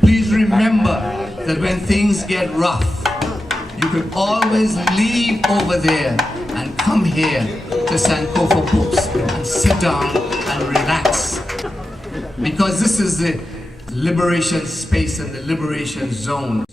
please remember that when things get rough, you can always leave over there and come here to Sankofa Books and sit down and relax. Because this is the liberation space and the liberation zone.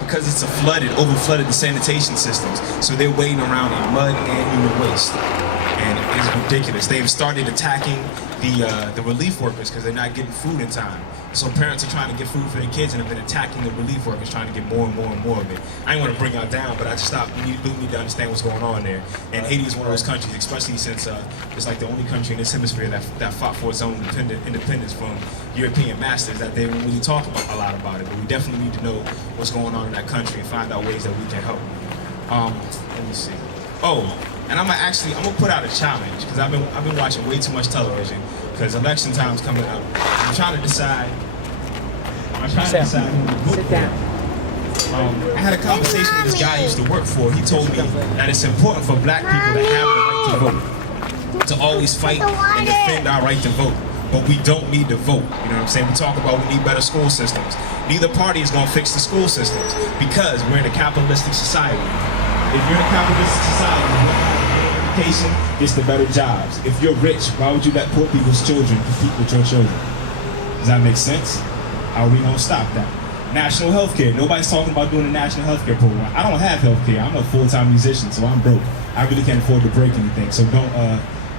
Because it's overflooded the sanitation systems. So they're wading around in mud and human waste. And it's ridiculous. They've started attacking the relief workers because they're not getting food in time. So parents are trying to get food for their kids and have been attacking the relief workers, trying to get more and more and more of it. I didn't want to bring y'all down, but I just thought we do need to understand what's going on there. And Haiti is one of those countries, especially since it's like the only country in this hemisphere that fought for its own independence from European masters, that they don't really talk a lot about it. But we definitely need to know what's going on in that country and find out ways that we can help. Let me see. Oh, and I'm gonna put out a challenge because I've been watching way too much television because election time's coming up. I'm trying to decide who to vote for. I had a conversation with this guy I used to work for. He told me that it's important for black people to have the right to vote, to always fight and defend our right to vote. But we don't need to vote. You know what I'm saying? We talk about we need better school systems. Neither party is gonna fix the school systems because we're in a capitalistic society. If you're in a capitalistic society, education gets the better jobs. If you're rich, why would you let poor people's children compete with your children? Does that make sense? How are we gonna stop that? National health care. Nobody's talking about doing a national health care program. I don't have health care. I'm a full-time musician, so I'm broke. I really can't afford to break anything, so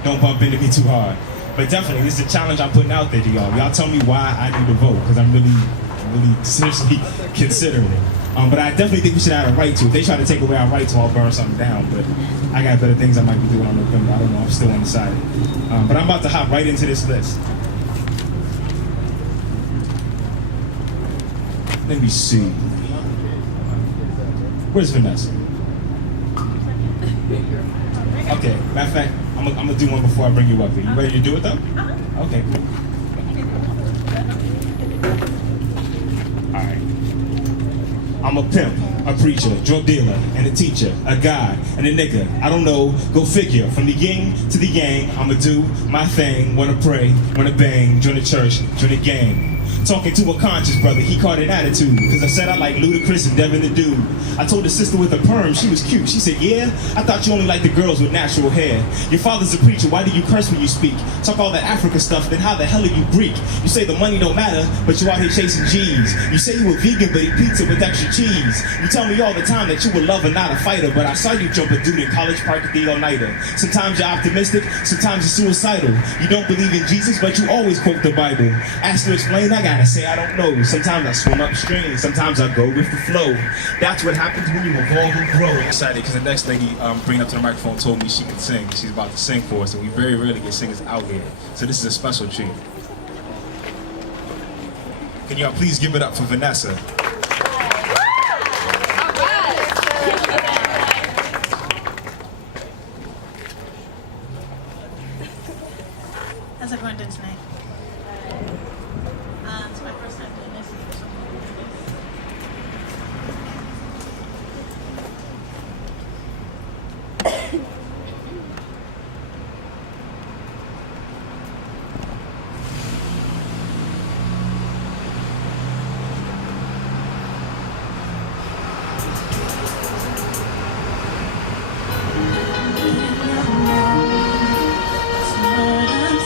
don't bump into me too hard. But definitely, this is a challenge I'm putting out there to y'all. Y'all tell me why I need to vote, because I'm really seriously considering it. But I definitely think we should have a right to. If they try to take away our right to, I'll burn something down. But I got better things I might be doing on November. I don't know. I'm still undecided. But I'm about to hop right into this list. Let me see. Where's Vanessa? Okay. Matter of fact, I'm gonna do one before I bring you up here. You ready to do it though? Okay. All right. I'm a pimp, a preacher, drug dealer, and a teacher, a guy, and a nigga. I don't know, go figure. From the yin to the yang, I'ma do my thing. Wanna pray, wanna bang, join the church, join the gang. Talking to a conscious brother, he caught an attitude. Cause I said I like Ludacris and Devin the Dude. I told the sister with a perm, she was cute. She said, yeah, I thought you only liked the girls with natural hair. Your father's a preacher, why do you curse when you speak? Talk all that Africa stuff, then how the hell are you Greek? You say the money don't matter, but you out here chasing G's. You say you a vegan, but eat pizza with extra cheese. You tell me all the time that you a lover, not a fighter, but I saw you jump a dude in College Park at the all-nighter. Sometimes you're optimistic, sometimes you're suicidal. You don't believe in Jesus, but you always quote the Bible. Asked to explain, I gotta say I don't know. Sometimes I swim upstream, sometimes I go with the flow. That's what happens when you evolve and grow. I'm excited because the next lady bringing up to the microphone told me she can sing. She's about to sing for us, and we very rarely get singers out here. So this is a special treat. Can y'all please give it up for Vanessa? How's everyone doing tonight? It's my first time doing this.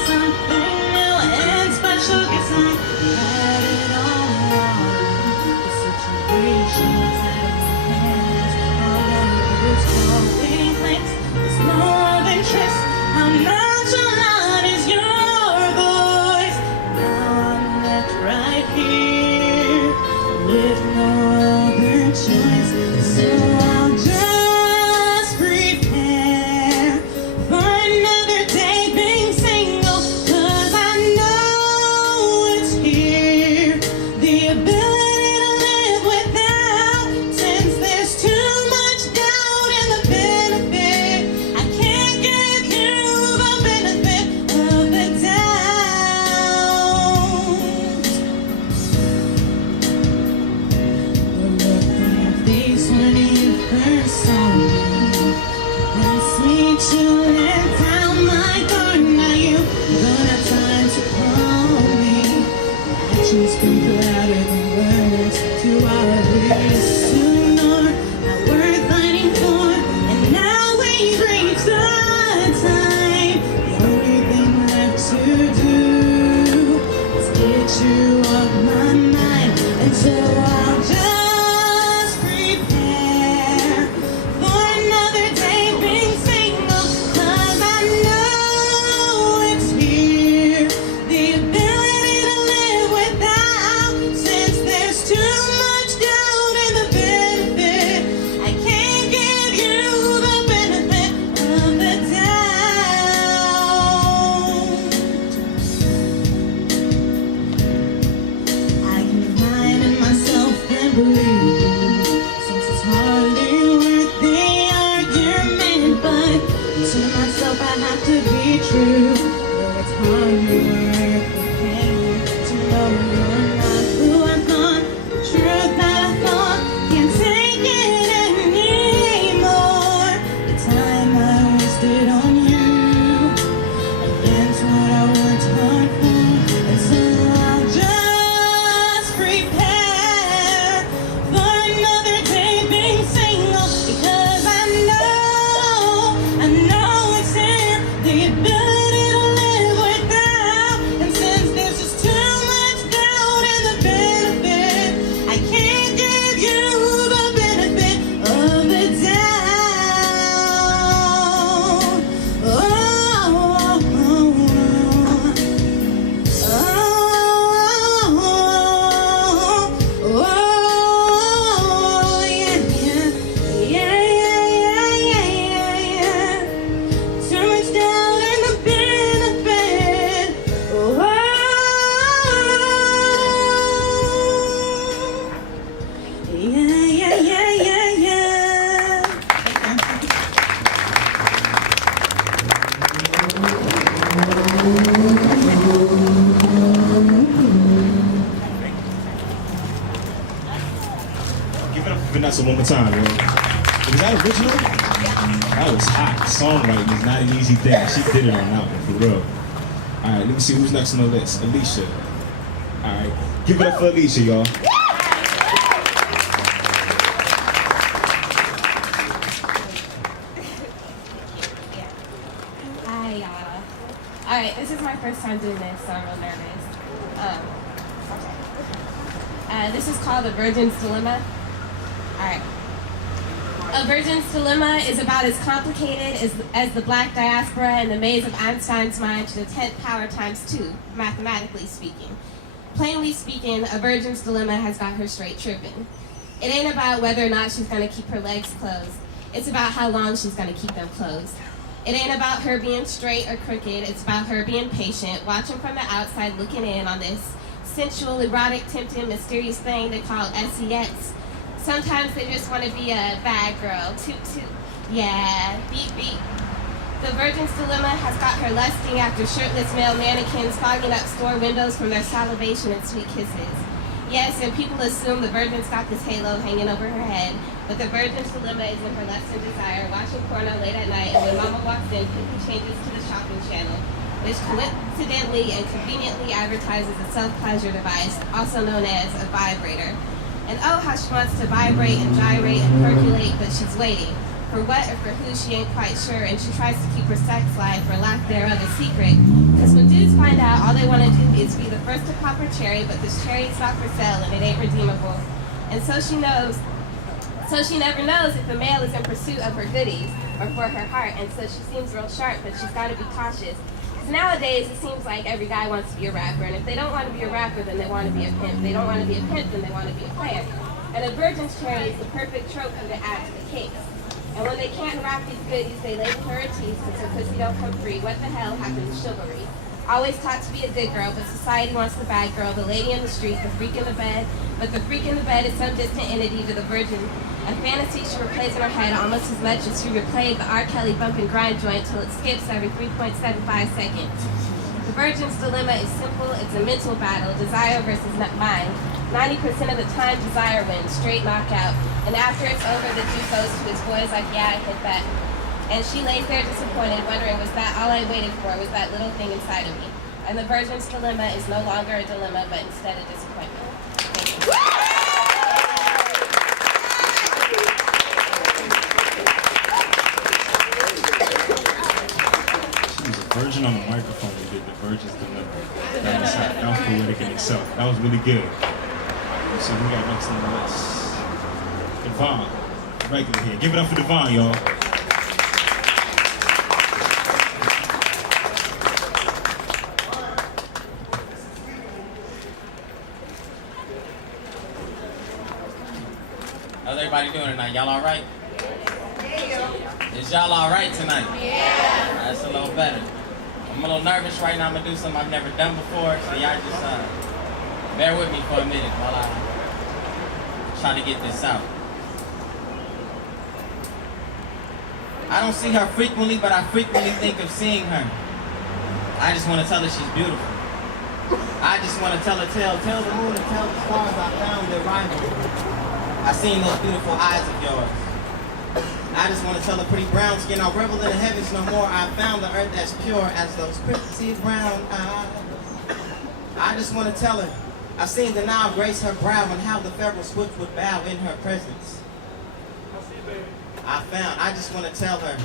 Something new and special, 'cause I had it all. Give it up for Vanessa one more time, man. Was that original? That was hot. Songwriting is not an easy thing. She did it on that one, for real. All right, let me see who's next on the list. Alicia. All right, give it up for Alicia, y'all. Hi, y'all. All right, this is my first time doing this, so I'm real nervous. This is called A Virgin's Dilemma. All right. A Virgin's Dilemma is about as complicated as the black diaspora and the maze of Einstein's mind to the 10th power times 2, mathematically speaking. Plainly speaking, a virgin's dilemma has got her straight tripping. It ain't about whether or not she's gonna keep her legs closed. It's about how long she's gonna keep them closed. It ain't about her being straight or crooked. It's about her being patient, watching from the outside, looking in on this sensual, erotic, tempting, mysterious thing they call sex. Sometimes they just want to be a bad girl. Toot toot. Yeah, beep beep. The virgin's dilemma has got her lusting after shirtless male mannequins fogging up store windows from their salivation and sweet kisses. Yes, and people assume the virgin's got this halo hanging over her head, but the virgin's dilemma is in her lust and desire, watching porno late at night, and when mama walks in, quickly changes to the shopping channel, which coincidentally and conveniently advertises a self-pleasure device, also known as a vibrator. And oh, how she wants to vibrate and gyrate and percolate, but she's waiting. For what or for who, she ain't quite sure, and she tries to keep her sex life, or lack thereof, a secret. Because when dudes find out, all they want to do is be the first to pop her cherry, but this cherry's not for sale and it ain't redeemable. And so she never knows if the male is in pursuit of her goodies, or for her heart, and so she seems real sharp, but she's got to be cautious. Nowadays, it seems like every guy wants to be a rapper, and if they don't want to be a rapper, then they want to be a pimp. If they don't want to be a pimp, then they want to be a player. And a virgin's cherry is the perfect trophy to add to the case. And when they can't rap these goodies, they label her a tease because her pussy don't come free. What the hell happened to chivalry? Always taught to be a good girl, but society wants the bad girl, the lady in the street, the freak in the bed. But the freak in the bed is some distant entity to the virgin. A fantasy she replays in her head almost as much as she replayed the R. Kelly bump and grind joint till it skips every 3.75 seconds. The virgin's dilemma is simple. It's a mental battle, desire versus mind. 90% of the time, desire wins, straight knockout. And after it's over, the dude goes to his boys like, yeah, I hit that. And she lays there disappointed, wondering, was that all I waited for? Was that little thing inside of me? And the virgin's dilemma is no longer a dilemma, but instead a disappointment. Thank you. Virgin on the microphone and did the Virgin's Dilemma. That was poetic in itself. That was really good. So we got next on the list. Devon, regular here. Give it up for Devon, y'all. How's everybody doing tonight? Y'all all right? Is y'all all right tonight? Yeah. That's a little better. I'm a little nervous right now. I'm gonna do something I've never done before, so y'all just bear with me for a minute while I try to get this out. I don't see her frequently, but I frequently think of seeing her. I just want to tell her she's beautiful. I just want to tell her, tell the moon and tell the stars I found their rival. I seen those beautiful eyes of yours. I just want to tell her pretty brown skin, I'll revel in the heavens no more. I found the earth as pure as those pretty brown eyes. I just want to tell her, I've seen the Nile grace her brow and how the Pharaoh swift would bow in her presence. I just want to tell her,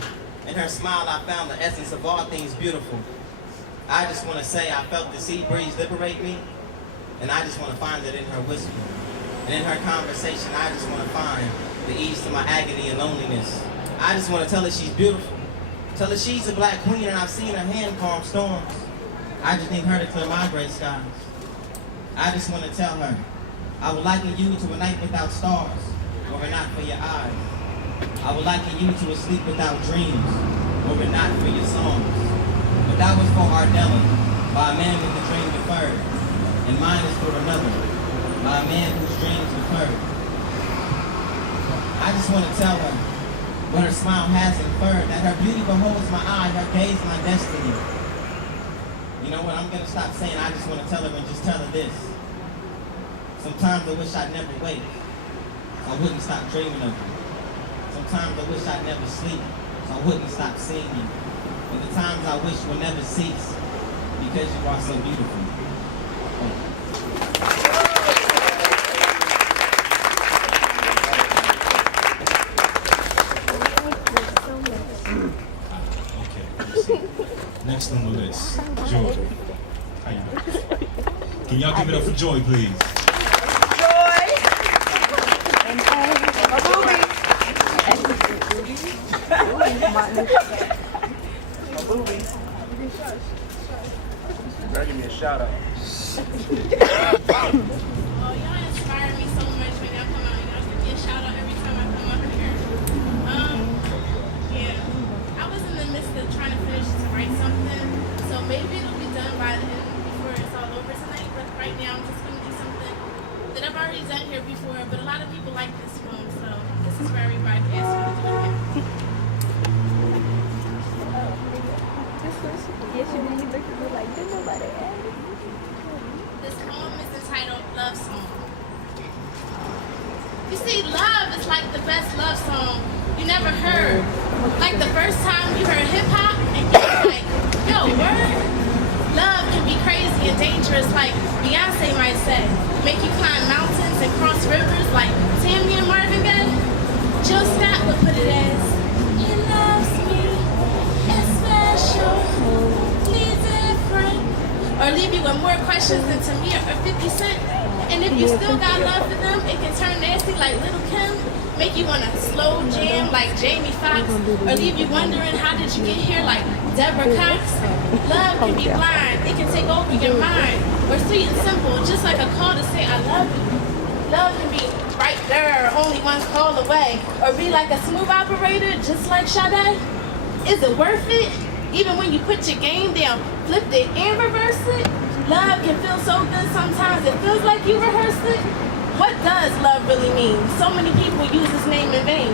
in her smile I found the essence of all things beautiful. I just want to say I felt the sea breeze liberate me, and I just want to find it in her whisper. And in her conversation, I just want to find the ease to my agony and loneliness. I just want to tell her she's beautiful. Tell her she's a black queen and I've seen her hand calm storms. I just need her to clear my gray skies. I just want to tell her, I would liken you to a night without stars, were it not for your eyes. I would liken you to a sleep without dreams, were it not for your songs. But that was for Ardella, by a man with a dream deferred, and mine is for another, by a man whose dreams deferred. I just want to tell her what her smile has inferred, that her beauty beholds my eye, her gaze my destiny. You know what? I'm gonna stop saying I just want to tell her and just tell her this. Sometimes I wish I'd never wake. So I wouldn't stop dreaming of you. Sometimes I wish I'd never sleep. So I wouldn't stop seeing you. And the times I wish will never cease because you are so beautiful. Next on the list, Joy. How you doing? Can y'all give it up for Joy, please? Give me a shout out. Oh, y'all inspire me so much when y'all come out. Y'all give me a shout out every time I come up here. Yeah. I was in the midst of trying to finish to write something, so maybe it'll be done by the end before it's all over tonight. But right now, I'm just gonna do something that I've already done here before. But a lot of people like this poem, so this is for everybody who asked me to do it. This poem is entitled Love Song. You see, love is like the best love song you never heard. Like the first time you heard hip hop and you were like, yo, word? Love can be crazy and dangerous like Beyonce might say. Make you climb mountains and cross rivers like Tammy and Marvin Gaye. Jill Scott would put it as, he loves me, it's special, different. Or leave you with more questions than Tamir or 50 Cent. And if you still got love for them, it can turn nasty like Little Kim, make you want to slow jam like Jamie Foxx, or leave you wondering how did you get here like Deborah Cox. Love can be blind, it can take over your mind, or sweet and simple, just like a call to say I love you. Love can be right there, only one call away, or be like a smooth operator, just like Sade. Is it worth it? Even when you put your game down, flip it and reverse it. Love can feel so good sometimes it feels like you rehearsed it. What does love really mean? So many people use this name in vain.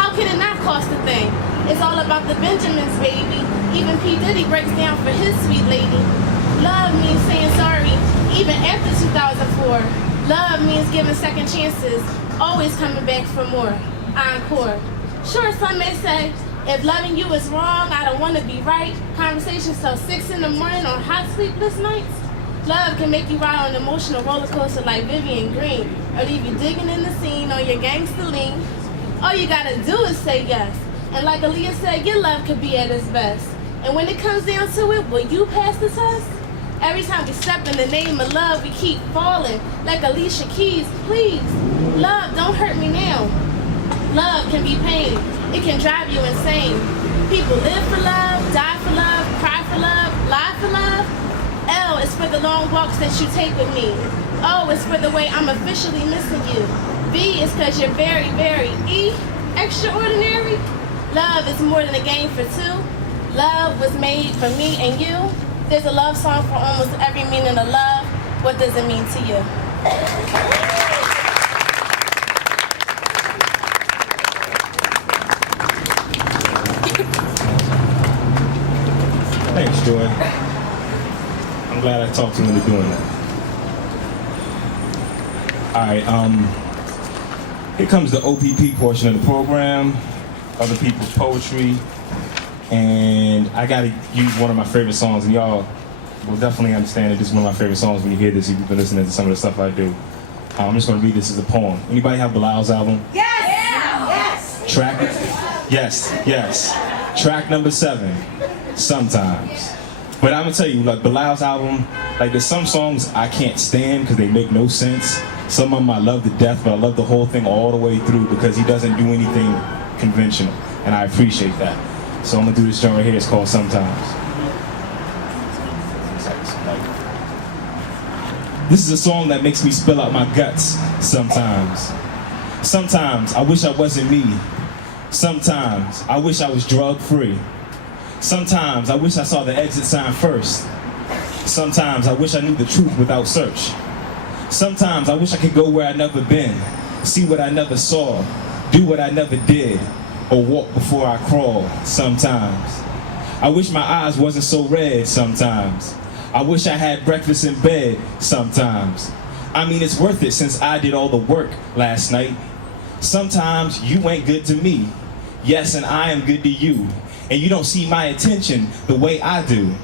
How can it not cost a thing? It's all about the Benjamins, baby. Even P. Diddy breaks down for his sweet lady. Love means saying sorry, even after 2004. Love means giving second chances, always coming back for more. Encore. Sure, some may say, if loving you is wrong, I don't want to be right. Conversations till 6 in the morning on hot sleepless nights. Love can make you ride on an emotional roller coaster like Vivian Green, or leave you digging in the scene on your gangster lean. All you gotta do is say yes. And like Aaliyah said, your love could be at its best. And when it comes down to it, will you pass the test? Every time we step in the name of love, we keep falling. Like Alicia Keys, please. Love, don't hurt me now. Love can be pain. It can drive you insane. People live for love, die for love, cry for love, lie for love. L is for the long walks that you take with me. O is for the way I'm officially missing you. V is because you're very, very extraordinary. Love is more than a game for two. Love was made for me and you. There's a love song for almost every meaning of love. What does it mean to you? Thanks, Joy. I'm glad I talked to you into doing that. All right, here comes the OPP portion of the program, other people's poetry, and I gotta use one of my favorite songs, and y'all will definitely understand that this is one of my favorite songs when you hear this, if you've been listening to some of the stuff I do. I'm just gonna read this as a poem. Anybody have Bilal's album? Yes! Yes! Track, yes. Track number 7, Sometimes. But I'm gonna tell you, like Bilal's album, like there's some songs I can't stand because they make no sense. Some of them I love to death, but I love the whole thing all the way through because he doesn't do anything conventional, and I appreciate that. So I'm gonna do this joint right here, it's called Sometimes. This is a song that makes me spill out my guts sometimes. Sometimes I wish I wasn't me. Sometimes I wish I was drug-free. Sometimes I wish I saw the exit sign first. Sometimes I wish I knew the truth without search. Sometimes I wish I could go where I'd never been, see what I never saw, do what I never did, or walk before I crawl sometimes. I wish my eyes wasn't so red sometimes. I wish I had breakfast in bed sometimes. I mean, it's worth it since I did all the work last night. Sometimes you ain't good to me. Yes, and I am good to you. And you don't see my attention the way I do.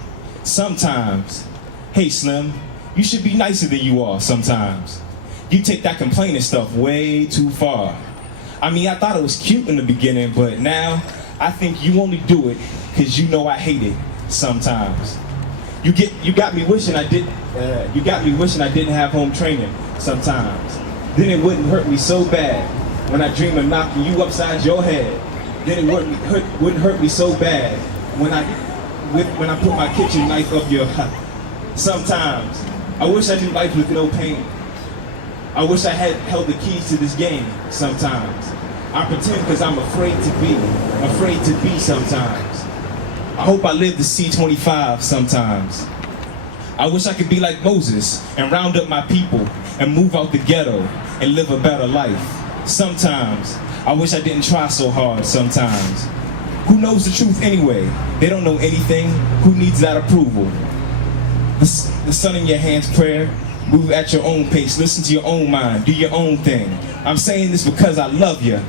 Sometimes, hey Slim, you should be nicer than you are sometimes. You take that complaining stuff way too far. I mean, I thought it was cute in the beginning, but now I think you only do it because you know I hate it sometimes. You got me wishing I didn't have home training sometimes. Then it wouldn't hurt me so bad when I dream of knocking you upside your head. Then it wouldn't hurt me so bad when I put my kitchen knife up your sometimes. I wish I knew life with no pain. I wish I had held the keys to this game sometimes. I pretend because I'm afraid to be sometimes. I hope I live to see 25 sometimes. I wish I could be like Moses and round up my people and move out the ghetto and live a better life. Sometimes, I wish I didn't try so hard sometimes. Who knows the truth anyway? They don't know anything. Who needs that approval? The sun in your hands prayer. Move at your own pace. Listen to your own mind. Do your own thing. I'm saying this because I love you.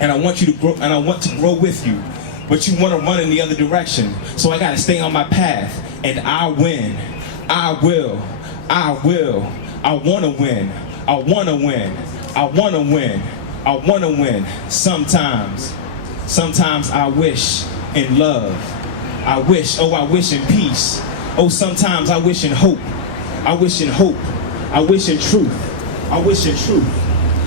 And I want you to grow, and I want to grow with you. But you want to run in the other direction. So I gotta stay on my path. And I win. I will. I will. I wanna win. I wanna win. I wanna win. I wanna win. Sometimes I wish in love. I wish in peace. Oh, sometimes I wish in hope. I wish in hope. I wish in truth. I wish in truth.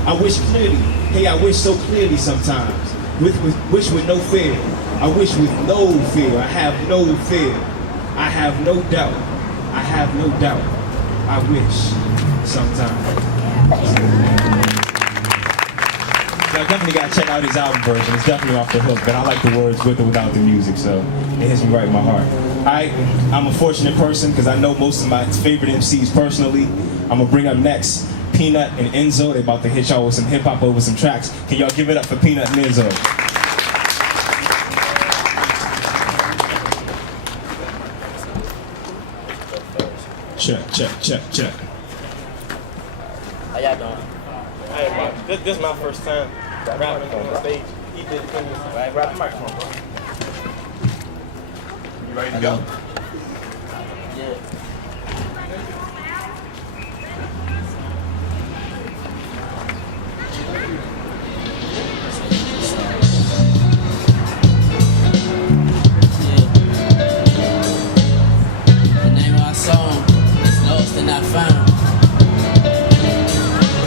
I wish clearly. Hey, I wish so clearly sometimes. Wish with no fear. I wish with no fear. I have no fear. I have no doubt. I have no doubt. I wish sometimes. I definitely gotta check out his album version. It's definitely off the hook, but I like the words with or without the music, so it hits me right in my heart. I'm a fortunate person because I know most of my favorite MCs personally. I'm gonna bring up next Peanut and Enzo. They're about to hit y'all with some hip hop over some tracks. Can y'all give it up for Peanut and Enzo? Check. How y'all doing? Hey, bro, this is my first time rapping on the stage. He did it for me. Right, grab the microphone, bro. You ready to go? Yeah. The name of our song is Lost and Not Found.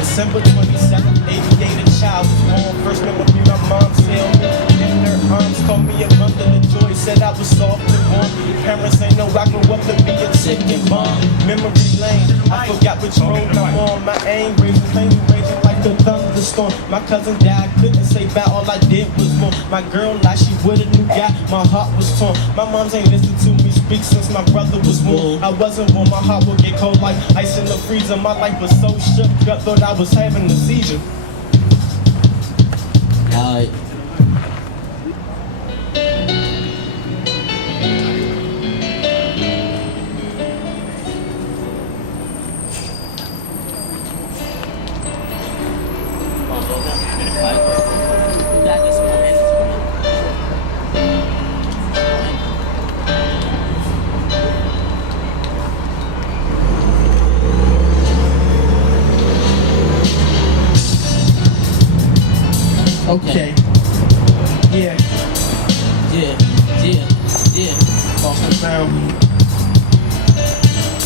December 27th, 88, a child was born. First memory my mom held me in her arms, called me a bundle of joy, said I was soft and warm. Parents ain't know I grew up to be a chicken bomb. Memory lane, I forgot which road I'm on. My aim raising, flame raging like a thunderstorm. My cousin died, couldn't say bad, all I did was mourn. My girl lied, she with a new guy, my heart was torn. My moms ain't listened to me speak since my brother was born. I wasn't born, my heart would get cold like ice in the freezer. My life was so shook up, thought I was having a seizure. Alright. Okay. Yeah. Lost and found.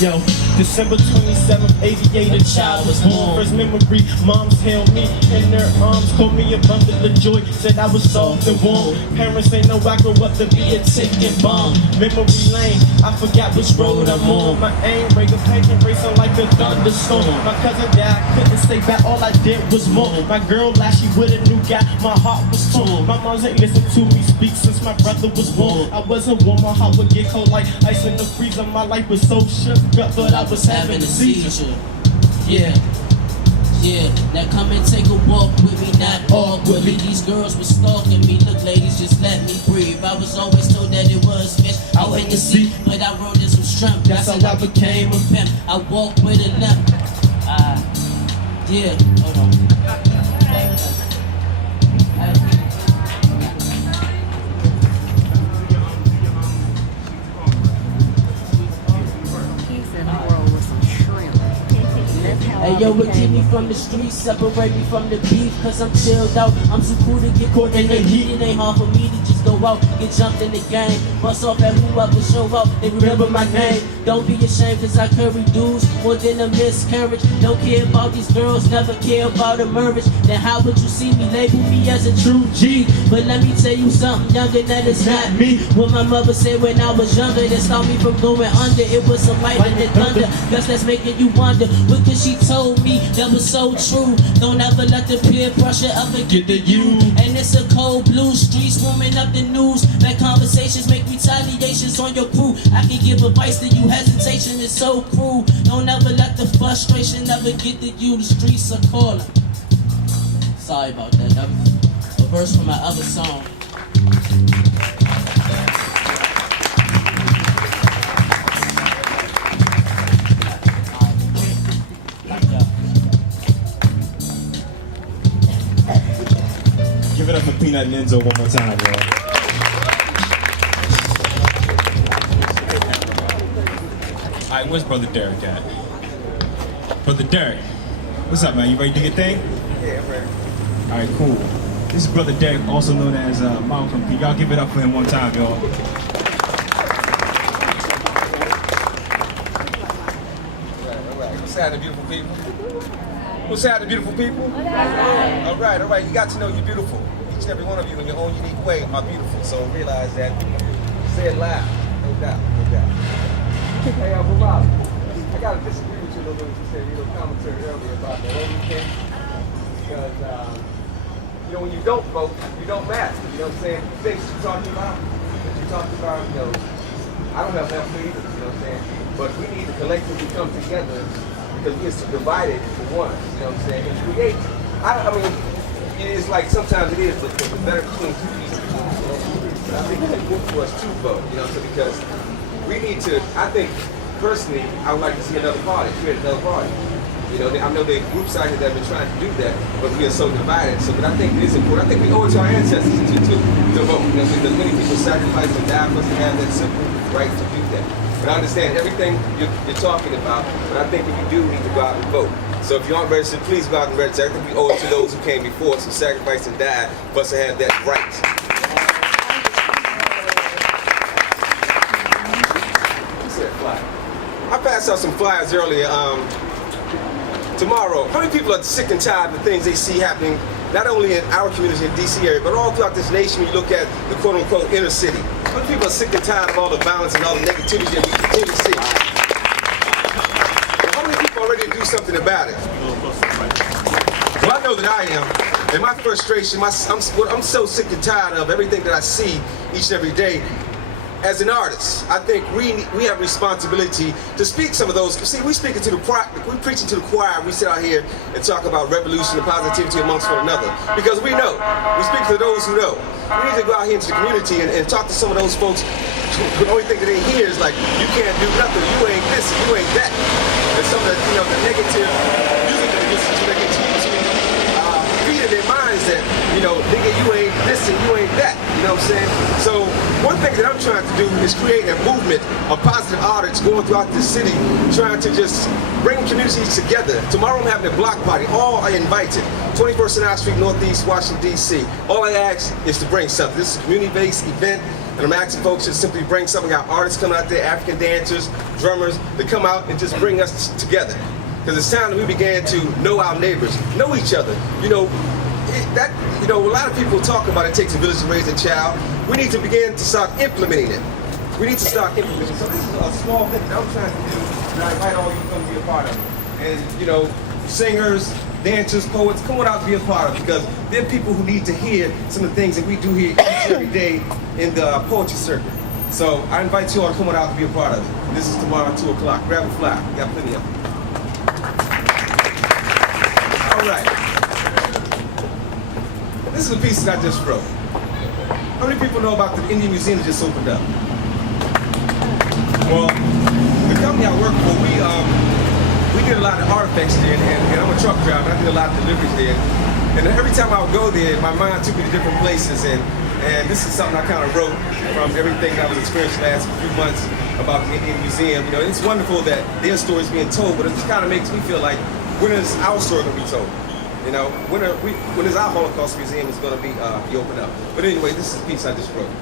Yo, December 27th, 88, a child was born. First memory, moms held me in their arms, called me a bundle of joy, said I was soft and warm. Parents ain't know I grew up to be a ticking bomb. Memory lane, I forgot which road I'm on. My aim raging, pagan racing like a thunderstorm. My cousin died, couldn't stay back, all I did was mourn. My girl lied, she with a new guy, my heart was torn. My moms ain't listened to me speak since my brother was born. I wasn't warm, my heart would get cold like ice in the freezer. My life was so shook up, thought I was having a seizure. Yeah. Now come and take a walk with me, not awkwardly. These girls were stalking me. Look, ladies, just let me breathe. I was always told that it was fish out in the sea, but I wrote in some strength. That's how I became a pimp. I walk with a limp. Yeah, hold on. Hey yo, it keep me from the streets, separate me from the beef, cause I'm chilled out. I'm too cool to get caught in the heat. It ain't hard for me to just go out, get jumped in the game. Bust off at whoever show up, they remember my name. Don't be ashamed cause I carry dudes more than a miscarriage. Don't care about these girls, never care about a marriage. Then how would you see me, label me as a true G? But let me tell you something younger, that is not me. What my mother said when I was younger, that stopped me from going under. It was some light in the thunder, guess that's making you wonder. What could she told me that was so true? Don't ever let the peer pressure ever get to you. And it's a cold blue streets warming up the news. Bad conversations make retaliations on your crew. I can give advice to you, hesitation is so cruel. Don't ever let the frustration ever get to you. The streets are calling. Sorry about that. That was a verse from my other song. Give it up for Peanut and Enzo one more time, bro. All right, where's Brother Derek at? Brother Derek, what's up, man? You ready to do your thing? Yeah, I'm ready. All right, cool. This is Brother Derek, also known as Malcolm P. Y'all give it up for him one time, y'all. All right. What's happening, beautiful people? What's happening, beautiful people? All right. You got to know you're beautiful. Each and every one of you in your own unique way are beautiful. So realize that. Say it loud. No doubt. Hey, Bob, I got to disagree with you a little bit. You said your commentary earlier about the only thing. Because, when you don't vote, you don't matter. You know what I'm saying? The things you're talking about, I don't have enough either. You know what I'm saying? But we need to collectively come together because we're so divided for one. You know what I'm saying? And create. I mean, it is like sometimes it is, but the better between two people. But I think it's important for us to vote. You know, so because we need to. I think personally, I would like to see another party, create another party. You know, I know there are groups out here that have been trying to do that, but we are so divided. So, but I think it is important. I think we owe it to our ancestors to vote. You know, because many people sacrifice and die for us to have that simple right to do that. But I understand everything you're talking about, but I think if you do, we need to go out and vote. So if you aren't registered, please go out and register. I think we owe it to those who came before us, who sacrificed and died for us to have that right. Who said flyer? I passed out some flyers earlier. Tomorrow, how many people are sick and tired of the things they see happening, not only in our community in the DC area, but all throughout this nation when you look at the quote-unquote inner city? How many people are sick and tired of all the violence and all the negativity that we continue to see? How many people are ready to do something about it? Well, I know that I am. And my frustration, I'm so sick and tired of everything that I see each and every day. As an artist, I think we have responsibility to speak some of those. See, we speaking to the choir, we preaching to the choir. We sit out here and talk about revolution and positivity amongst one another because we know. We speak to those who know. We need to go out here into the community and talk to some of those folks. The only thing that they hear is like, you can't do nothing. You ain't this. You ain't that. And some of the, the negative music that they listen to, they get to feed in their minds that, nigga, you ain't this and you ain't that. You know what I'm saying? So one thing that I'm trying to do is create a movement of positive artists going throughout the city, trying to just bring communities together. Tomorrow I'm having a block party. All are invited. 21st and I Street, Northeast, Washington, D.C. All I ask is to bring something. This is a community-based event, and I'm asking folks to simply bring something. Our artists come out there, African dancers, drummers, to come out and just bring us together. Because it's time that we began to know our neighbors, know each other. A lot of people talk about it takes a village to raise a child. We need to begin to start implementing it. We need to start implementing. So this is a small thing that I'm trying to do, and I invite all you to come be a part of it. And singers, dancers, poets, come on out to be a part of it because there are people who need to hear some of the things that we do here each and every day in the poetry circuit. So I invite you all to come on out to be a part of it. This is tomorrow at 2 o'clock. Grab a flyer. We got plenty of them. All right. This is a piece that I just wrote. How many people know about the Indian Museum that just opened up? Well, company I work for, we did a lot of artifacts there, and I'm a truck driver. I did a lot of deliveries there. And every time I would go there, my mind took me to different places, and this is something I kind of wrote from everything that I was experiencing last few months about the Indian Museum. You know, it's wonderful that their story's being told, but it just kind of makes me feel like, when is our story going to be told? You know, when is our Holocaust Museum is going to be opened up? But anyway, this is a piece I just wrote.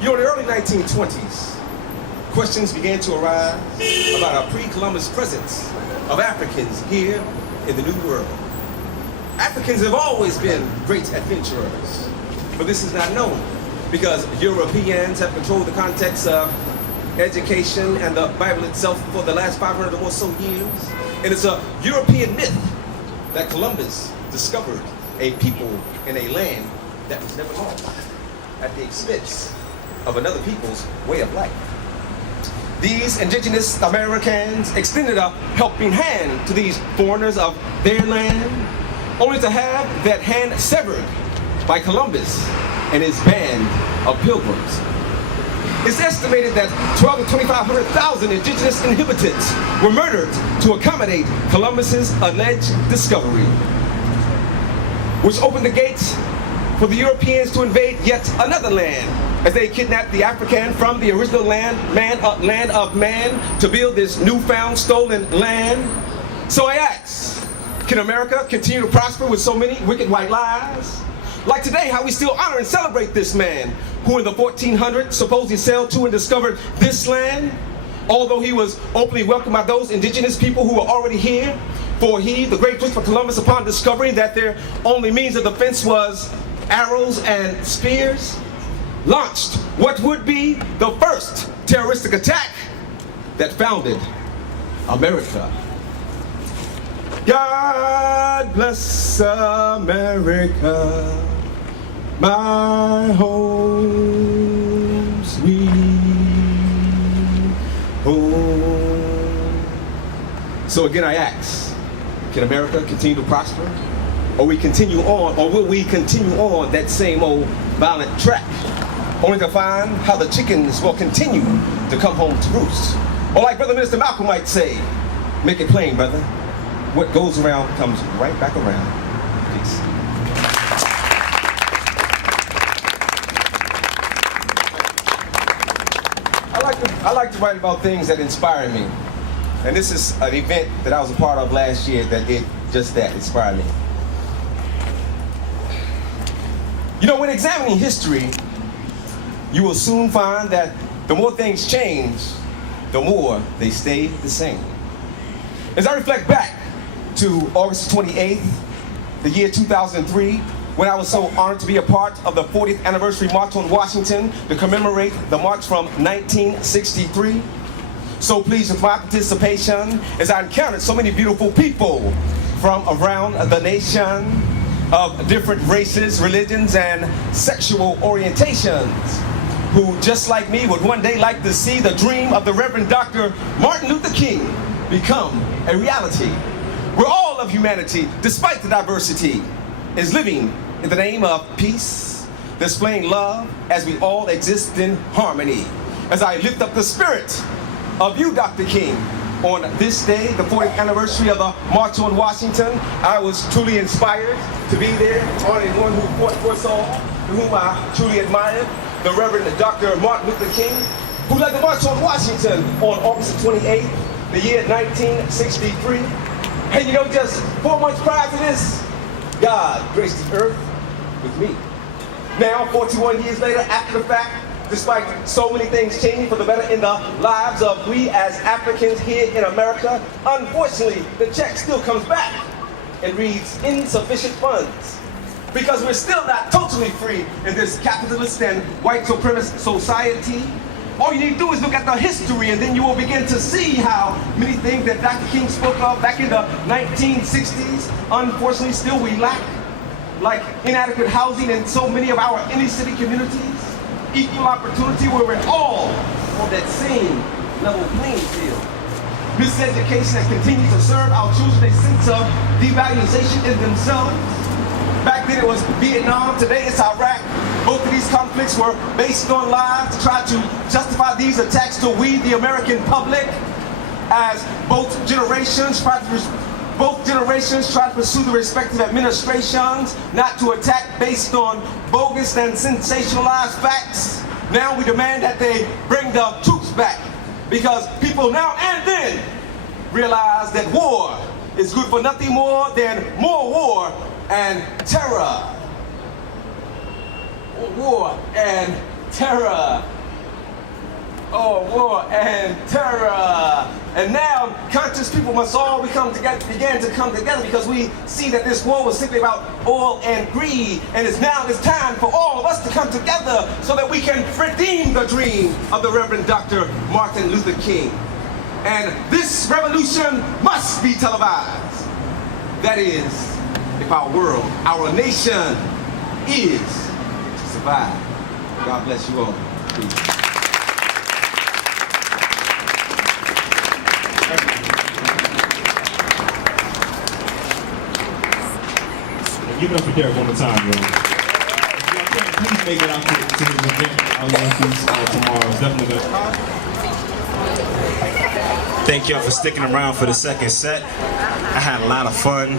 You know, in the early 1920s, questions began to arise about our pre-Columbus presence of Africans here in the New World. Africans have always been great adventurers, but this is not known because Europeans have controlled the context of education and the Bible itself for the last 500 or so years. And it's a European myth that Columbus discovered a people in a land that was never lost at the expense of another people's way of life. These indigenous Americans extended a helping hand to these foreigners of their land, only to have that hand severed by Columbus and his band of pilgrims. It's estimated that 12 to 2,500,000 indigenous inhabitants were murdered to accommodate Columbus's alleged discovery, which opened the gates for the Europeans to invade yet another land, as they kidnapped the African from the original land of man to build this newfound stolen land. So I ask, can America continue to prosper with so many wicked white lies? Like today, how we still honor and celebrate this man who in the 1400s supposedly sailed to and discovered this land, although he was openly welcomed by those indigenous people who were already here. For he, the great Christopher Columbus, upon discovering that their only means of defense was arrows and spears, launched what would be the first terroristic attack that founded America. God bless America, my home, sweet home. So again I ask, can America continue to prosper? Or will we continue on that same old violent track, only to find how the chickens will continue to come home to roost? Or like Brother Minister Malcolm might say, make it plain, brother, what goes around comes right back around. Peace. I like to write about things that inspire me. And this is an event that I was a part of last year that did just that, inspire me. You know, when examining history, you will soon find that the more things change, the more they stay the same. As I reflect back to August 28th, the year 2003, when I was so honored to be a part of the 40th anniversary March on Washington to commemorate the march from 1963. So pleased with my participation as I encountered so many beautiful people from around the nation of different races, religions, and sexual orientations, who just like me would one day like to see the dream of the Reverend Dr. Martin Luther King become a reality, where all of humanity, despite the diversity, is living in the name of peace, displaying love as we all exist in harmony. As I lift up the spirit of you, Dr. King, on this day, the 40th anniversary of the March on Washington, I was truly inspired to be there, honoring one who fought for us all, whom I truly admired, the Reverend Dr. Martin Luther King, who led the March on Washington on August 28th, the year 1963. And you know, just 4 months prior to this, God graced the earth with me. Now, 41 years later, after the fact, despite so many things changing for the better in the lives of we as Africans here in America, unfortunately, the check still comes back and reads insufficient funds. Because we're still not totally free in this capitalist and white supremacist society. All you need to do is look at the history, and then you will begin to see how many things that Dr. King spoke of back in the 1960s, unfortunately still we lack, like inadequate housing in so many of our inner city communities, equal opportunity where we're all on that same level playing field. Miseducation that continues to serve our children a sense of devaluation in themselves. Back then it was Vietnam, today it's Iraq. Both of these conflicts were based on lies to try to justify the these attacks to we, the American public, as both generations try to pursue the respective administrations, not to attack based on bogus and sensationalized facts. Now we demand that they bring the troops back, because people now and then realize that war is good for nothing more than more war and terror. War and terror. Oh, war and terror. And now conscious people must all begin to come together, because we see that this war was simply about oil and greed, and it's time for all of us to come together so that we can redeem the dream of the Reverend Dr. Martin Luther King. And this revolution must be televised. That is, if our world, our nation is to survive. God bless you all. Peace. Give it up for Derek one more time, yo. If y'all can, please make it out to the event out in Yankees tomorrow. It's definitely good. Thank y'all for sticking around for the second set. I had a lot of fun.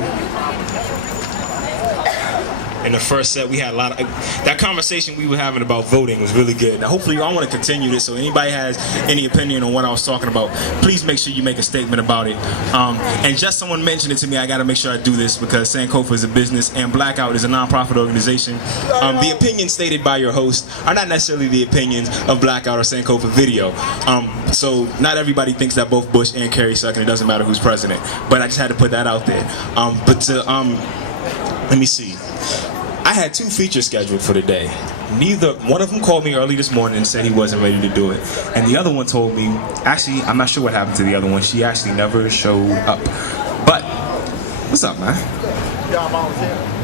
In the first set, we had a lot of that conversation we were having about voting was really good. Now, hopefully, I want to continue this. So, anybody has any opinion on what I was talking about, please make sure you make a statement about it. And just someone mentioned it to me. I got to make sure I do this, because Sankofa is a business and Blackout is a nonprofit organization. The opinions stated by your host are not necessarily the opinions of Blackout or Sankofa Video. So, not everybody thinks that both Bush and Kerry suck, and it doesn't matter who's president. But I just had to put that out there. Let me see. I had 2 features scheduled for the day. One of them called me early this morning and said he wasn't ready to do it. And the other one told me, actually, I'm not sure what happened to the other one. She actually never showed up. But, what's up, man?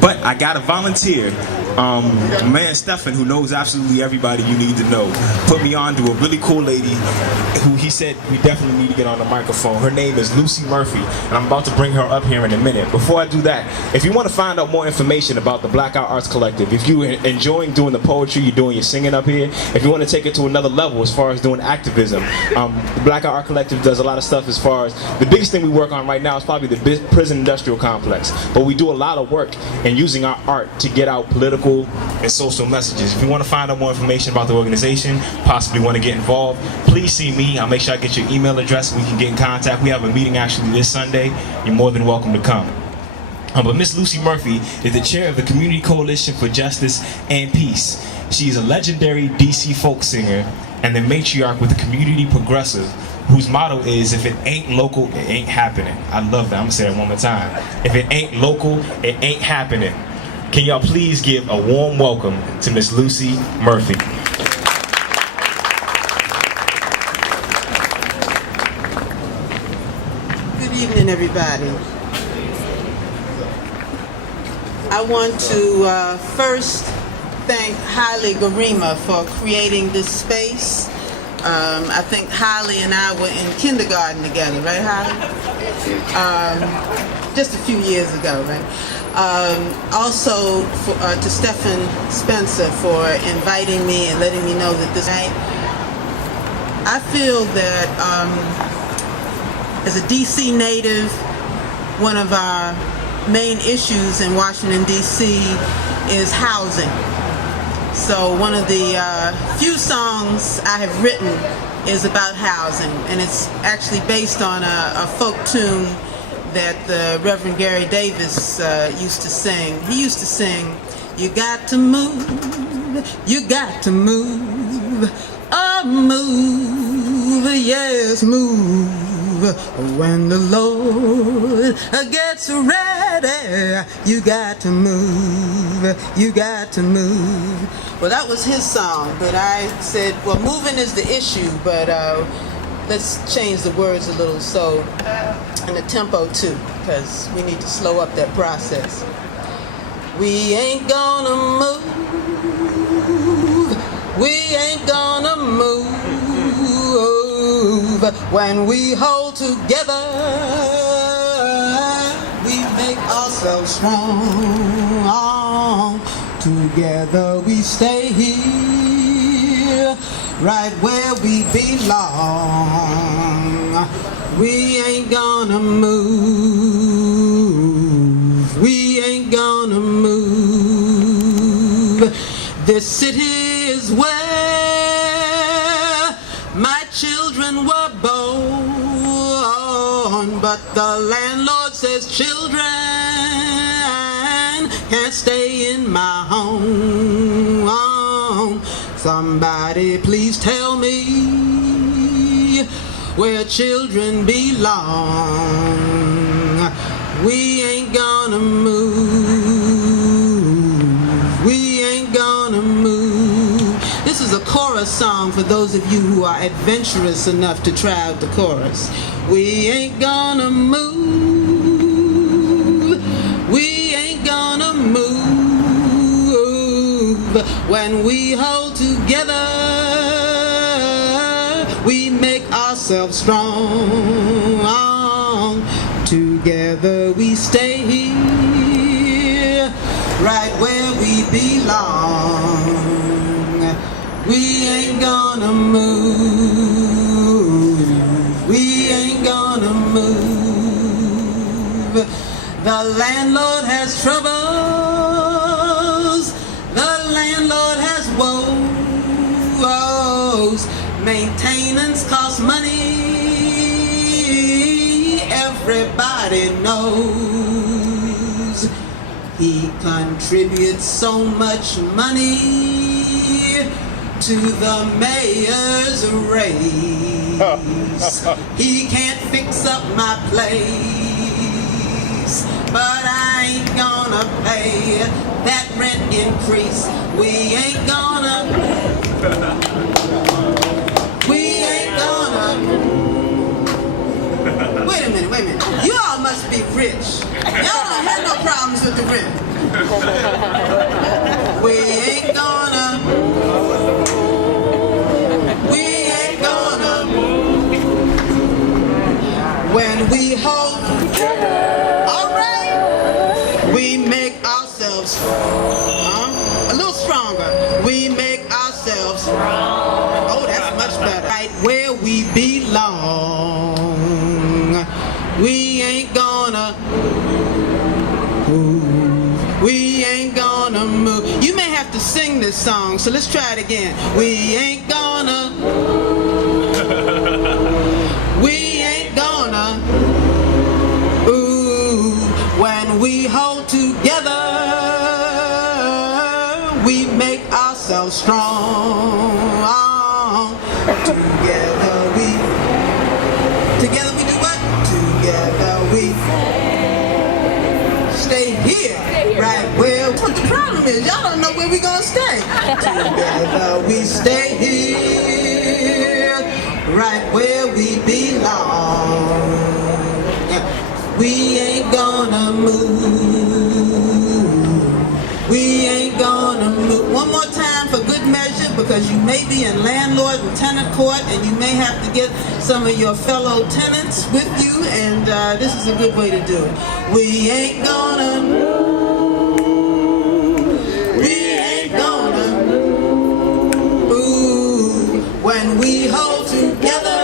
But I got a volunteer, man Stefan, who knows absolutely everybody you need to know, put me on to a really cool lady who he said we definitely need to get on the microphone. Her name is Lucy Murphy, and I'm about to bring her up here in a minute. Before I do that, if you want to find out more information about the Blackout Arts Collective, if you're enjoying doing the poetry, you're doing your singing up here, if you want to take it to another level as far as doing activism, the Blackout Art Collective does a lot of stuff as far as, the biggest thing we work on right now is probably the prison industrial complex. But we do a lot of work in using our art to get out political and social messages. If you want to find out more information about the organization, possibly want to get involved, please see me. I'll make sure I get your email address so we can get in contact. We have a meeting actually this Sunday. You're more than welcome to come. But Miss Lucy Murphy is the chair of the Community Coalition for Justice and Peace. She is a legendary DC folk singer and the matriarch with the Community Progressive, whose motto is, if it ain't local, it ain't happening. I love that. I'm gonna say that one more time. If it ain't local, it ain't happening. Can y'all please give a warm welcome to Miss Lucy Murphy. Good evening, everybody. I want to first thank Haile Garima for creating this space. I think Haile and I were in kindergarten together, right, Haile? Just a few years ago, right? Also to Stephen Spencer for inviting me and letting me know that this night. I feel that as a DC native, one of our main issues in Washington, D.C. is housing. So one of the few songs I have written is about housing, and it's actually based on a folk tune that the Reverend Gary Davis used to sing. He used to sing, "You got to move, you got to move, oh move, yes move. When the Lord gets ready, you got to move, you got to move." Well, that was his song, but I said, well, moving is the issue, but let's change the words a little, so, and the tempo too, because we need to slow up that process. We ain't gonna move, we ain't gonna move when we hold together. We make ourselves strong. Together we stay here. right where we belong. We ain't gonna move. We ain't gonna move. This city is where my children were born, but the landlord says children can't stay in my home. Somebody please tell me where children belong. We ain't gonna move. We ain't gonna move. This is a chorus song for those of you who are adventurous enough to try out the chorus. We ain't gonna move. We ain't gonna move. When we hold together, we make ourselves strong. Together we stay here, right where we belong. We ain't gonna move. We ain't gonna move. The landlord has troubles. The landlord has woes. Maintenance costs money. Everybody knows. He contributes so much money to the mayor's raise. He can't fix up my place, but I ain't gonna pay that rent increase. We ain't gonna. We ain't gonna. Wait a minute, wait a minute. You all must be rich. Y'all don't have no problems with the rent. We ain't gonna. We ain't gonna. When we hold together, all right, we make ourselves a little stronger. We make ourselves strong. Oh, that's much better. Right where we belong. We ain't gonna move. We ain't gonna move. You may have to sing this song, so let's try it again. We ain't gonna. We ain't gonna. Ooh, when we hold together, we make ourselves strong. Together we do what? Together we stay here, right where. What the problem is, y'all don't know where we gonna stay. Together we stay here, right where we belong. Yeah. We ain't gonna move. We ain't gonna move. One more time for good measure, because you may be in landlord and tenant court, and you may have to get some of your fellow tenants with you, and this is a good way to do it. We ain't gonna move. We ain't gonna move. When we hold together,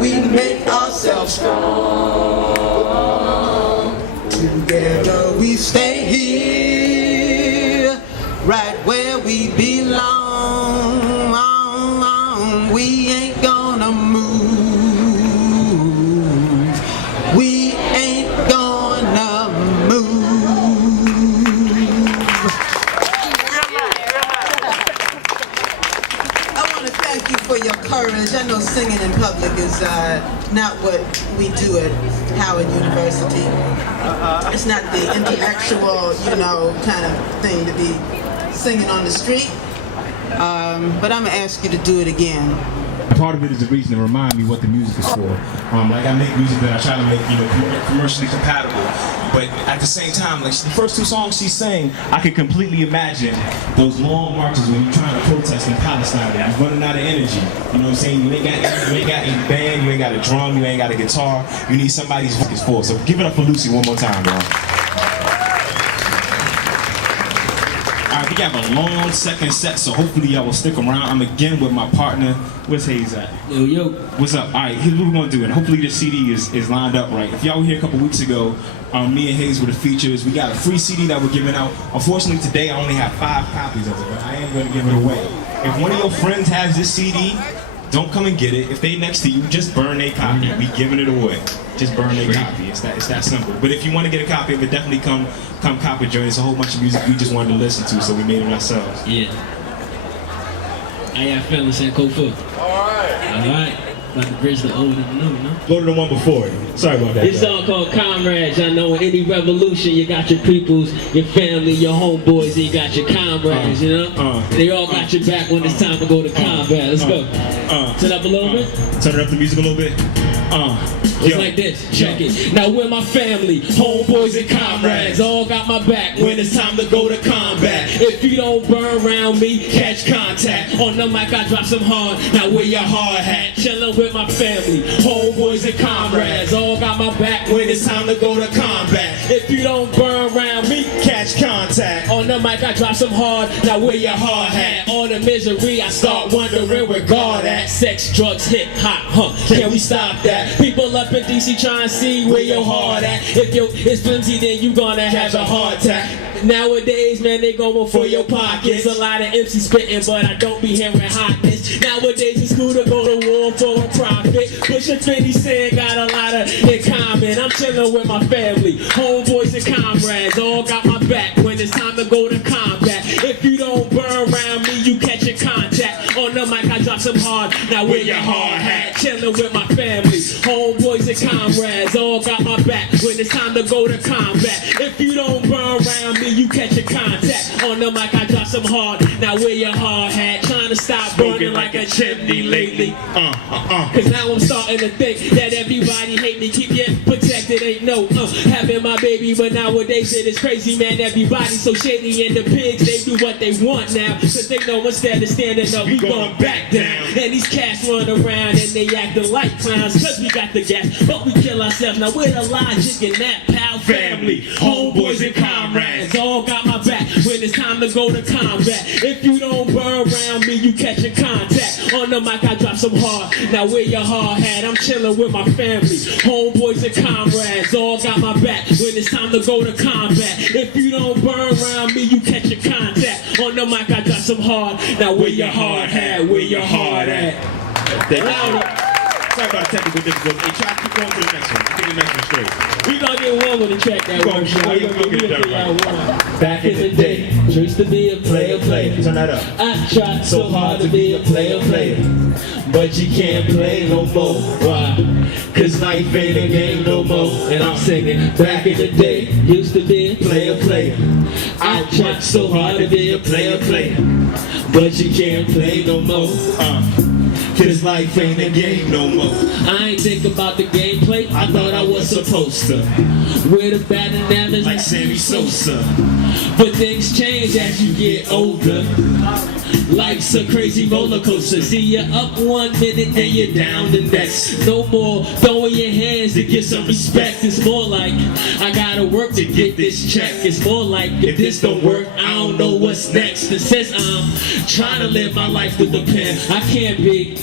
we make ourselves strong. Together we stay here, right where we belong. We ain't gonna move. We ain't gonna move. I want to thank you for your courage. I know singing in public is not what we do at Howard University. It's not the intellectual, kind of thing to be singing on the street. But I'm gonna ask you to do it again. Part of it is the reason to remind me what the music is for. Like I make music that I try to make, commercially compatible. But at the same time, like the first two songs she sang, I could completely imagine those long marches when you're trying to protest in Palestine and you're running out of energy. You know what I'm saying? You ain't got a band, you ain't got a drum, you ain't got a guitar. You need somebody's voice for. So give it up for Lucy one more time, y'all. All right, We have a long second set, so hopefully y'all will stick around. I'm again with my partner. Where's Hayes at? Yo, yo. What's up? All right, here's what we're gonna do, and hopefully this CD is lined up right. If y'all were here a couple weeks ago, me and Hayes were the features. We got a free CD that we're giving out. Unfortunately, today I only have 5 copies of it, but I am gonna give it away. If one of your friends has this CD, don't come and get it. If they next to you, just burn a copy. We giving it away. Just burn a copy. It's that simple. But if you want to get a copy of it, definitely come copy it. It's a whole bunch of music we just wanted to listen to, so we made it ourselves. Yeah. How y'all feeling, Sankofa? Alright. About to bridge the old and the new, you know? Go to the one before it. Sorry about that. This song called Comrades. I know in any revolution, you got your peoples, your family, your homeboys, and you got your comrades, you know? They all got your back when it's time to go to combat. Let's go. Turn up a little bit. Turn up the music a little bit. It's like this, check it. Now we're my family, homeboys and comrades, all got my back when it's time to go to combat. If you don't burn around me, catch contact. On the mic I drop some hard, now wear your hard hat. Chillin' with my family, homeboys and comrades, all got my back when it's time to go to combat. If you don't burn around me, catch contact. On the mic I drop some hard, now wear your hard hat. On the misery I start wondering where God at. Sex, drugs, hip hop, can we stop that? People up in DC trying to see where your heart at. If it's flimsy, then you gonna have a heart attack. Nowadays, man, they going for your pockets. A lot of MCs spitting, but I don't be hearing hotness. Nowadays, it's cool to go to war for a profit. Push a 50 Cent got a lot of in common. I'm chilling with my family, homeboys and comrades, all got my back when it's time to go to combat. If you don't burn around me, you catch a contact. On the mic, I drop some hard, now wear your hard hat. Chilling with my family, homeboys and comrades, all got my back when it's time to go to combat. If you don't burn around me, you catch a contact. On the mic I drop some hard, now wear your hard hat. Trying to stop burning like a chimney lately. Cause now I'm starting to think that everybody hate me. Keep getting protected, ain't no having my baby. But nowadays it is crazy, man, everybody so shady. And the pigs, they do what they want now, cause they know instead of standing up, we going back down. And these cats run around and they acting like clowns, cause we got the gas, but we kill ourselves. Now where the logic in that, pal? Family, homeboys and comrades, all got my back when it's time to go to combat. If you don't burn around me, you catch a contact. On the mic I drop some hard, now wear your hard hat. I'm chilling with my family, homeboys and comrades, all got my back when it's time to go to combat. If you don't burn around me, you catch a contact. On the mic I drop some hard, now wear your hard hat, where your heart at. They louder. Sorry about technical difficulties. Hey, try to keep going to the next one. Keep the next one straight. We gonna get one with the track that works. Right. Back in the day, used to be a player. Turn that up. I tried so hard to be a player. But you can't play no more. Why? Cause life ain't a game no more. And I'm singing, back in the day, used to be a player. I tried so hard to be a player. But you can't play no more. Cause life ain't a game no more. I ain't think about the gameplay, I thought I was supposed to. With a batting average like Sammy Sosa. But things change as you get older. Life's a crazy roller coaster. See you up 1 minute, then you're down the next. No more throwing your hands to get some respect. It's more like, I gotta work to get this check. It's more like, if this don't work, I don't know what's next. And since I'm trying to live my life with a pen, I can't be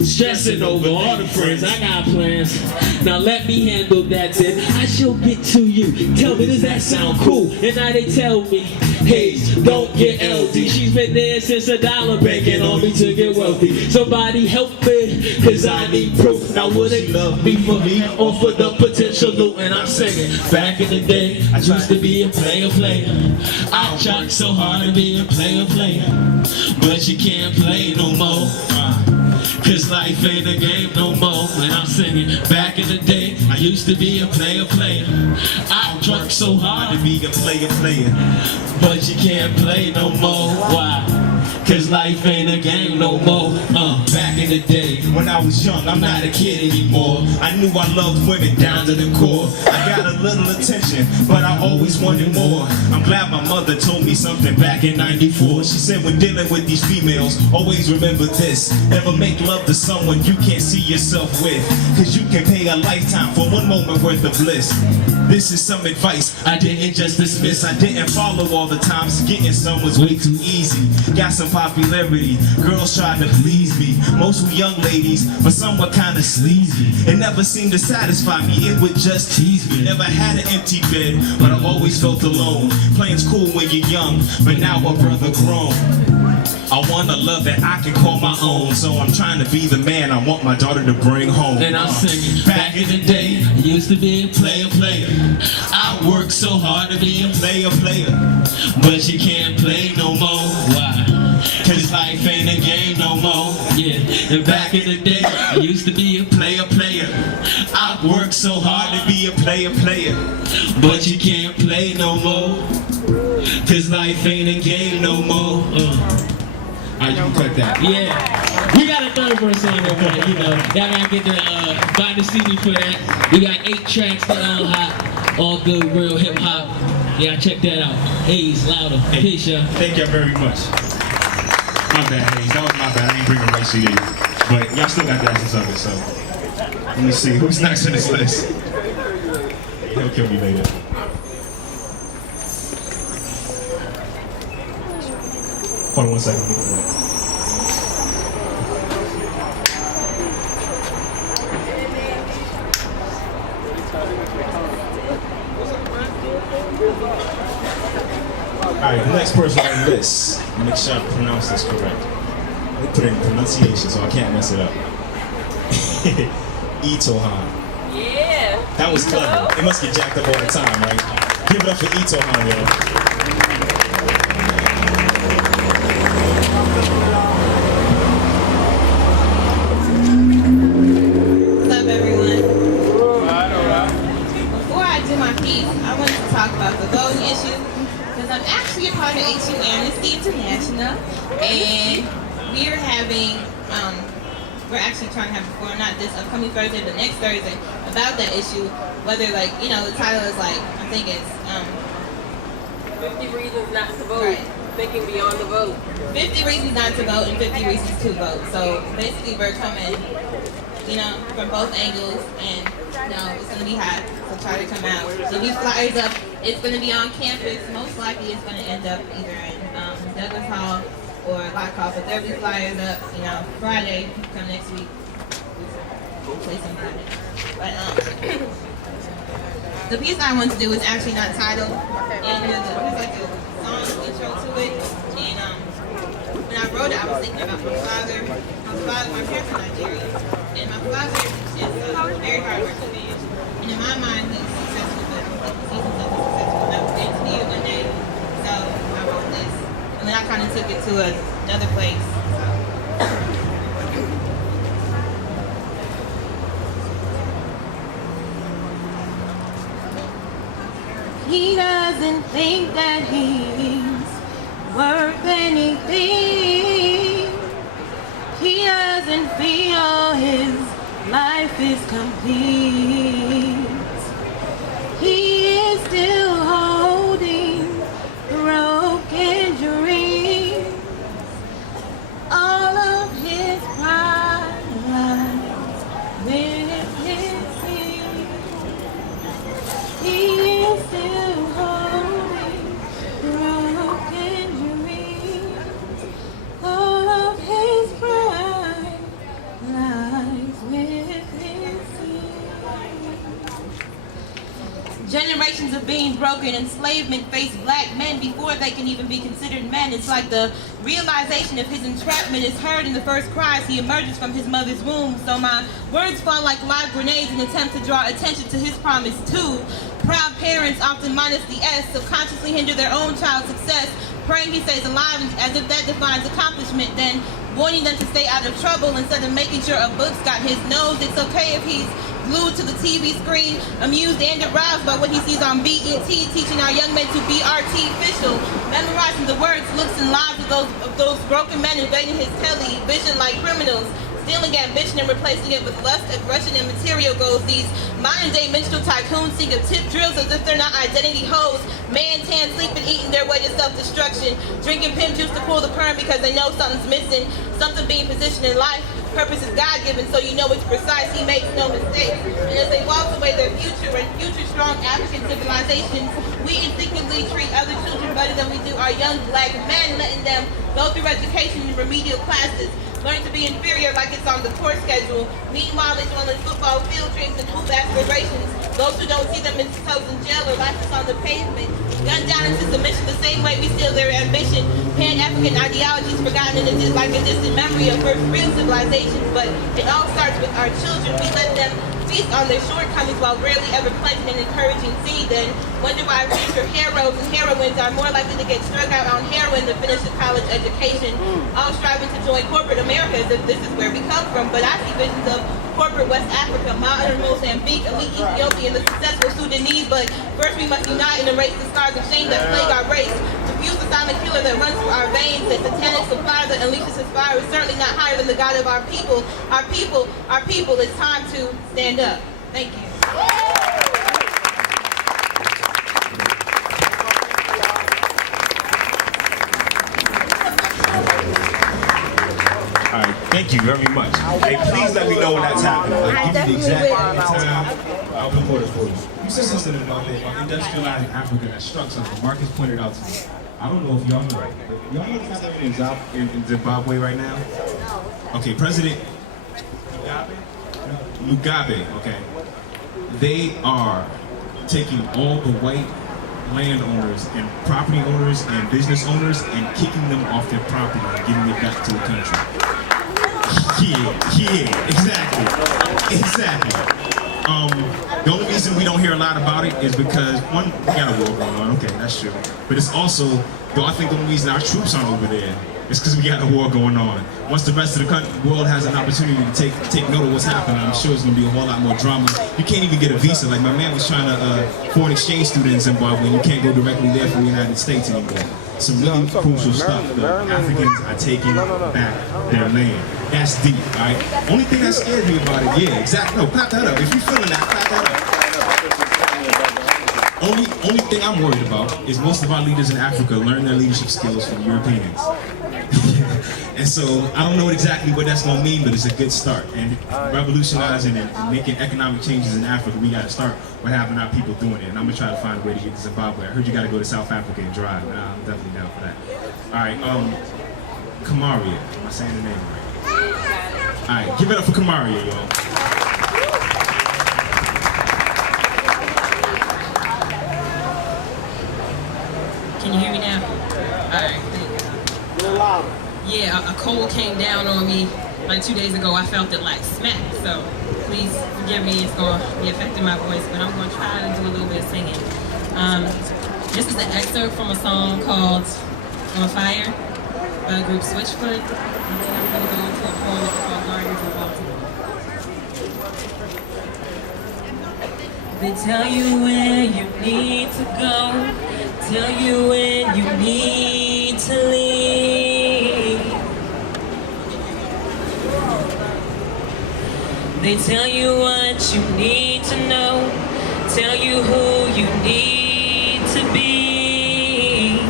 stressing over all the friends. I got plans. Now let me handle that then. I shall get to you. Tell me, does that sound cool? And now they tell me, hey, don't get LD. She's been there since $1 banking on me to get wealthy. Somebody help me, cause I need proof. Now would they love me for me or for the potential loot? And I'm singing, back in the day, I used to be a player. I tried so hard to be a player. But you can't play no more. Cause life ain't a game no more. And I'm singing, back in the day, I used to be a player. I worked so hard To be a player. but you can't play no more. Why? Cause life ain't a game no more. Back in in the day, when I was young, I'm not a kid anymore. I knew I loved women down to the core. I got a little attention, but I always wanted more. I'm glad my mother told me something back in '94. She said when dealing with these females, always remember this. Never make love to someone you can't see yourself with, cause you can pay a lifetime for one moment worth of bliss. This is some advice I didn't just dismiss. I didn't follow all the times. Getting some was way too easy. Got some popularity, girls tried to please me. Most were young ladies, but some were kinda sleazy. It never seemed to satisfy me, it would just tease me. Never had an empty bed, but I always felt alone. Playing's cool when you're young, but now a brother grown. I want a love that I can call my own, so I'm trying to be the man I want my daughter to bring home. And I'm singing, back in the day, I used to be a player. I worked so hard to be a player, but you can't play no more. Why? Cause life ain't a game no more. Yeah, and back in the day, I used to be a player. I worked so hard to be a player, but you can't play no more. Cause life ain't a game no more. Alright, you can cut that. Yeah, we got a third verse on there, but you know, y'all gotta get the buy the CD for that. We got 8 tracks that all hot, all good, real hip hop. Yeah, check that out. Hayes, louder. Peace, y'all. Thank y'all very much. My bad, Hayes. That was my bad. I didn't bring the right CD. But y'all still got the essence of it, so. Let me see. Who's next on this list? He'll kill me later. Hold on 1 second. Alright, the next person on the list, make sure I pronounce this correct. They put it in pronunciation, so I can't mess it up. Itohan. Yeah. That was clever. It must get jacked up all the time, right? Give it up for Itohan, yo. What's up, everyone? Before I do my piece, I wanted to talk about the voting issue, because I'm actually a part of HU Amnesty International, and we're having, we're actually trying to have before, not this upcoming Thursday, but next Thursday, about that issue, whether, like, you know, the title is like, I think it's, 50 reasons not to vote. Right. Thinking beyond the vote. 50 reasons not to vote and 50 reasons to vote. So basically we're coming, you know, from both angles, and, you know, it's going to be hot, so try to come out. So these flyers up, it's going to be on campus. Most likely it's going to end up either in Douglas Hall or Lockhall, but there'll be flyers up, you know, Friday, come next week. We'll play some Friday. But, the piece I want to do is actually not titled, and there's like a song intro to it, and when I wrote it, I was thinking about my father. My parents are Nigerian, and my father is a very hard-working man, and in my mind, he's successful, but I don't think he's successful enough to continue one day, so I wrote this, and then I kind of took it to another place. He doesn't think that he's worth anything. He doesn't feel his life is complete. He is still holding broken dreams. All of his pride lies with his feet. He is still holding broken dreams. All of his pride lies with his feet. Generations of being broken, enslavement face black men before they can even be considered men. It's like the realization of his entrapment is heard in the first cries he emerges from his mother's womb. So my words fall like live grenades in an attempt to draw attention to his promise too. Proud parents, often minus the S, subconsciously hinder their own child's success, praying he stays alive as if that defines accomplishment, then warning them to stay out of trouble instead of making sure a book's got his nose. It's okay if he's glued to the TV screen, amused and aroused by what he sees on BET, teaching our young men to be artificial, memorizing the words, looks, and lives of those broken men invading his television like criminals. stealing ambition and replacing it with lust, aggression, and material goals. These modern-day minstrel tycoons sing of tip drills as if they're not identity hoes. Man, tan, sleeping, eating their way to self-destruction. Drinking pimp juice to pull the perm because they know something's missing. Something being positioned in life. Purpose is God-given, so you know it's precise. He makes no mistakes. And as they walk away their future and future-strong African civilizations, we instinctively treat other children better than we do our young black men, letting them go through education in remedial classes, learn to be inferior like it's on the course schedule. Meanwhile, they're doing football field trips and hoop aspirations. Those who don't see them themselves in jail or life is on the pavement. Gunned down into submission the same way we steal their ambition. Pan-African ideologies forgotten in like a distant memory of first real civilizations. But it all starts with our children. We let them feast on their shortcomings while rarely ever planting an encouraging seed. Then wonder why future heroes and heroines are more likely to get struck out on heroin than finish a college education. All striving to join corporate America as if this is where we come from. But I see visions of corporate West Africa, modern Mozambique, elite Ethiopia, and the successful Sudanese. But first we must unite and erase the scars of shame that plague our race. Diffuse the silent killer that runs through our veins. The satanic supply that unleashes his fire is certainly not higher than the God of our people. Our people, our people. It's time to stand up. Thank you. All right, thank you very much. Hey, please let me know when that's happening. Like, give me the exact time. I'll record it for you. You said something about industrializing Africa that struck something. Marcus pointed out to me. I don't know if y'all know. Y'all know what's happening in Zimbabwe right now? Okay, President Mugabe, okay. They are taking all the white landowners and property owners and business owners and kicking them off their property and giving it back to the country. Yeah, exactly. The only reason we don't hear a lot about it is because, one, we got a war going on, okay, that's true. But it's also, I think the only reason our troops aren't over there is because we got a war going on. Once the rest of the world has an opportunity to take note of what's happening, I'm sure it's going to be a whole lot more drama. You can't even get a visa. Like, my man was trying to foreign exchange student in Zimbabwe, and you can't go directly there from the United States anymore. Some really crucial stuff. The Africans are taking back their land. That's deep, all right? Only thing that scares me about it, yeah, exactly. No, clap that up. If you're feeling that, clap that up. Only thing I'm worried about is most of our leaders in Africa learn their leadership skills from Europeans. And so I don't know exactly what that's going to mean, but it's a good start. And revolutionizing and making economic changes in Africa, we got to start with having our people doing it. And I'm going to try to find a way to get to Zimbabwe. I heard you got to go to South Africa and drive. Nah, I'm definitely down for that. All right, Kamaria. Am I saying the name right? All right, give it up for Kamaria, y'all. Can you hear me now? All right, thank you. A little louder. Yeah, a cold came down on me like 2 days ago. I felt it like smack, so please forgive me. It's going to be affecting my voice, but I'm going to try to do a little bit of singing. This is an excerpt from a song called On Fire by the group Switchfoot. And then I'm going to go into a poem that's called Gardens of Baltimore. They tell you where you need to go, tell you when you need to leave. They tell you what you need to know, tell you who you need to be.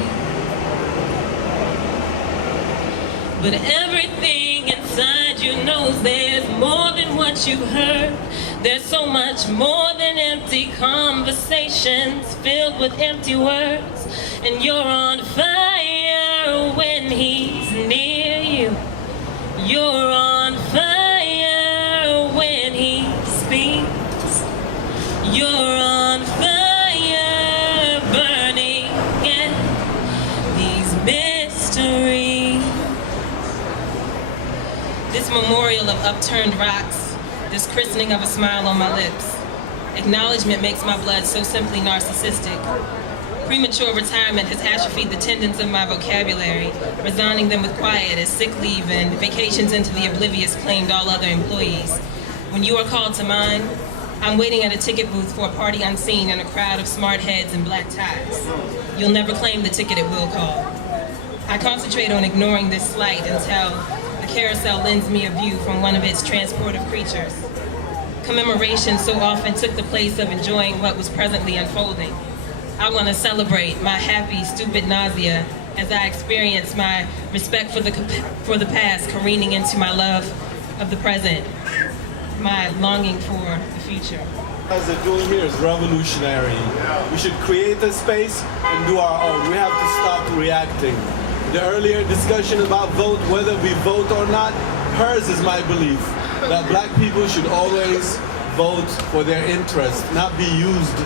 But everything inside you knows there's more than what you've heard. There's so much more than empty conversations filled with empty words. And you're on fire when he's near you. You're on fire when he speaks. You're on fire, burning in these mysteries. This memorial of upturned rocks, this christening of a smile on my lips. Acknowledgement makes my blood so simply narcissistic. Premature retirement has atrophied the tendons of my vocabulary, resigning them with quiet as sick leave and vacations into the oblivious claimed all other employees. When you are called to mine, I'm waiting at a ticket booth for a party unseen in a crowd of smart heads and black ties. You'll never claim the ticket at will call. I concentrate on ignoring this slight until the carousel lends me a view from one of its transportive creatures. Commemoration so often took the place of enjoying what was presently unfolding. I want to celebrate my happy, stupid nausea as I experience my respect for the past careening into my love of the present, my longing for the future. What they're doing here is revolutionary. We should create a space and do our own. We have to stop reacting. The earlier discussion about vote, whether we vote or not, hers is my belief, that black people should always vote for their interest, not be used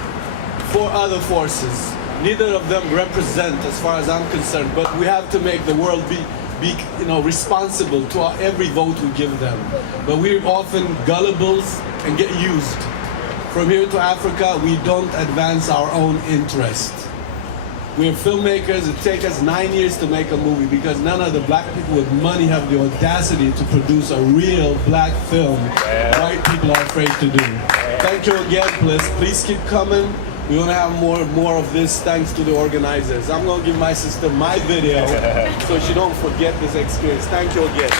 for other forces. Neither of them represent, as far as I'm concerned, but we have to make the world be responsible to every vote we give them. But we're often gullibles and get used. From here to Africa, we don't advance our own interest. We're filmmakers. It takes us 9 years to make a movie because none of the black people with money have the audacity to produce a real black film white people are afraid to do. Thank you again, please keep coming. We want to have more of this thanks to the organizers. I'm going to give my sister my video so she don't forget this experience. Thank you again.